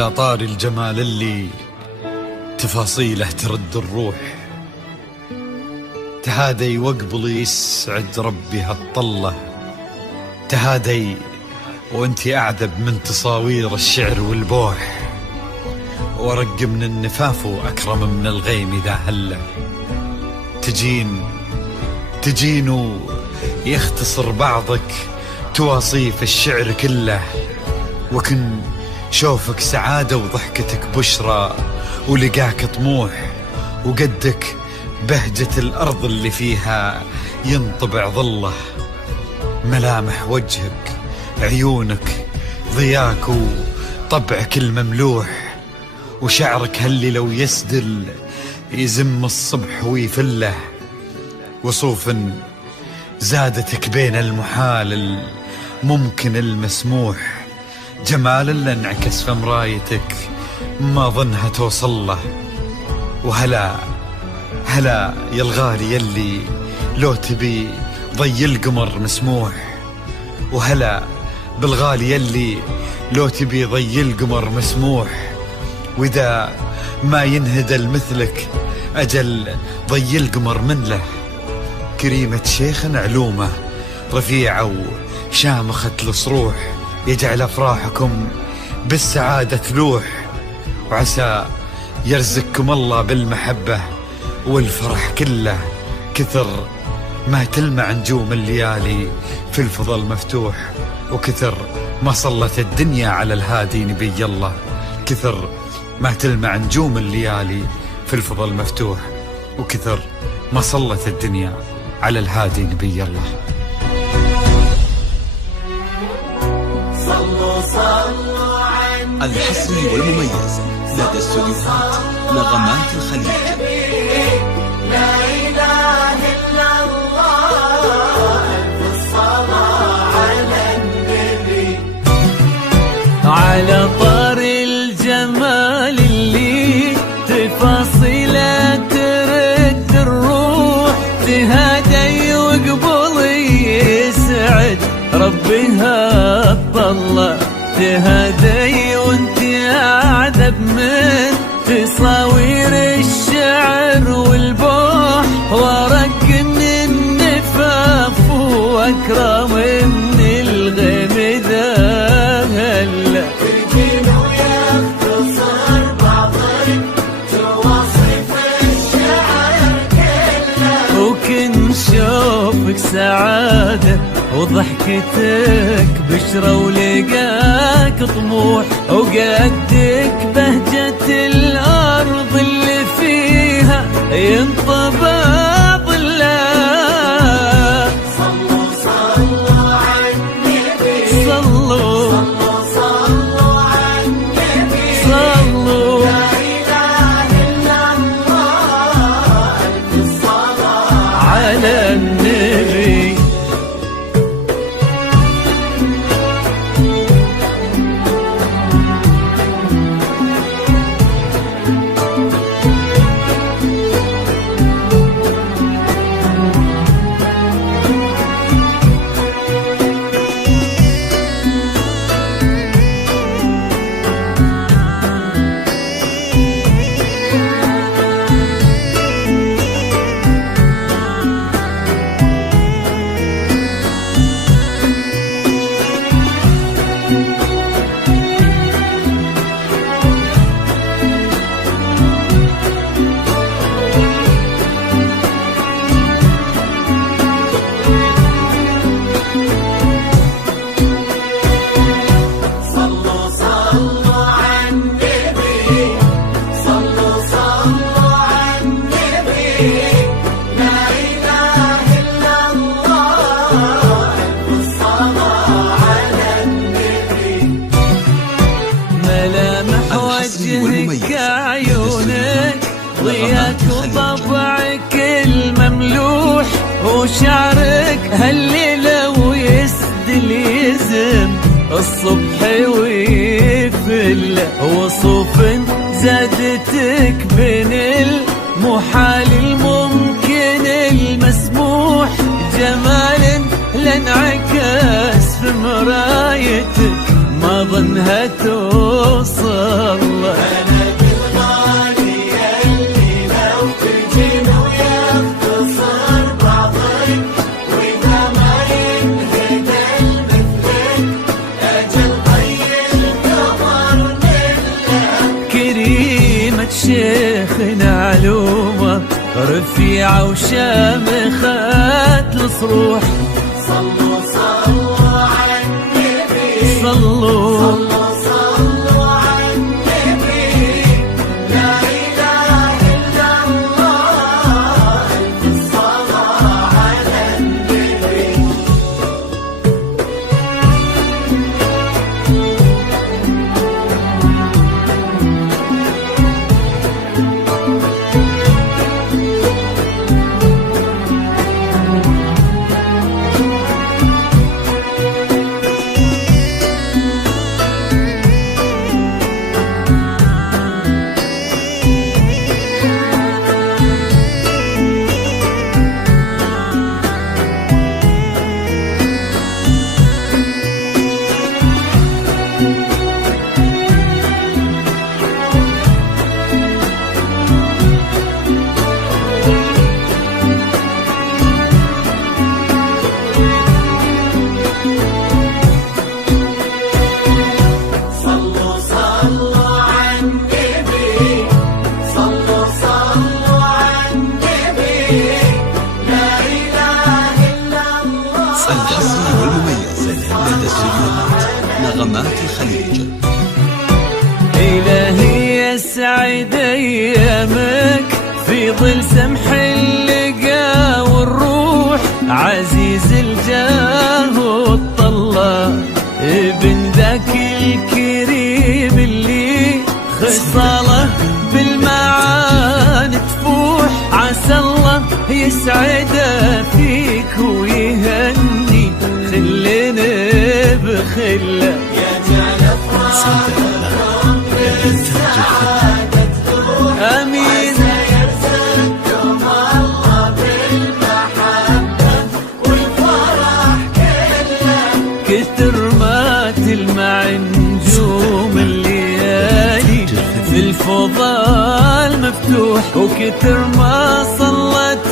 على طار الجمال اللي تفاصيله ترد الروح، تهادي وقبلي يسعد ربي هالطلة، تهادي وانتي أعذب من تصاوير الشعر والبوح، ورق من النفاف وأكرم من الغيم ذا هله، تجين يختصر بعضك تواصيف الشعر كله، وكن شوفك سعادة وضحكتك بشرى، ولقاك طموح، وقدك بهجة الأرض اللي فيها ينطبع ظله، ملامح وجهك عيونك ضياك وطبعك المملوح، وشعرك هاللي لو يسدل يزم الصبح ويفله، وصوف زادتك بين المحال الممكن المسموح، جمال اللي انعكس في مرايتك ما ظنها توصل له، وهلا يا الغالي يلي لو تبي ضي القمر مسموح، وهلا بالغالي يلي لو تبي ضي القمر مسموح، وإذا ما ينهدل مثلك أجل ضي القمر من له، كريمة شيخ علومه رفيعة وشامخة الصروح، يجعل أفراحكم بالسعادة تلوح، وعسى يرزقكم الله بالمحبة والفرح كله، كثر ما تلمع نجوم الليالي في الفضل مفتوح، وكثر ما صلت الدنيا على الهادي نبي الله، كثر ما تلمع نجوم الليالي في الفضل مفتوح، وكثر ما صلت الدنيا على الهادي نبي الله. الحصري والمميز لدى استوديوهات نغمات الخليج. لا إله إلا الله، الصلاة على النبي. على طار الجمال اللي تفاصيله ترد الروح، تهادي وقبلي يسعد ربي هالطلة، تهادي وانتي أعذب من تصاوير الشعر والبوح، ورق من النفاف وأكرم من الغيم ذا هلا، تجين ويختصر بعضك تواصف الشعر كله، وكن شوفك سعادة وضحكتك بشرى، ولقاك طموح، وقدك بهجة الأرض اللي فيها ينطبع ظله. صلوا على النبي، صلوا على النبي، صلوا. لا إله إلا الله، الصلاة على النبي. وجهك عيونك ضياك وطبعك المملوح، وشعرك هالليلة ويسدل يزم الصبح ويفل، وصوف زادتك بين المحال الممكن المسموح، جمال لانعكس في مرايتك ما ظنها توصل الله. بلد الغالية اللي لو تجين ويختصر بعضك وإذا ما ينهدى المثلك أجل ضي القمر منك. كريمة شيخنا علومة رفيعة وشامخة الصروح. صلوا صلوا على النبي صلوا صلوا على النبي. لا إله إلا الله ألف الصلاة على النبي. صلوا صلوا على النبي. صلوا صلوا على النبي. لا إله إلا الله. الحصري والمميز لدى استديوهات نغمات الخليج. إلهي يسعد أيامك في ظل سمح اللقا والروح. عزيز الجاه والطلة ابن ذاك الكريم اللي خصاله بالمعاني تفوح. عسى الله يسعده فيك ويهني خلنا بخله. يجعل أفراحكم بالسعادة تروح. آمين. سيرزقكم الله بالمحبة والفرح كله. كتر ما تلمع نجوم الليالي في الفضاء المفتوح. وكتر ما صلت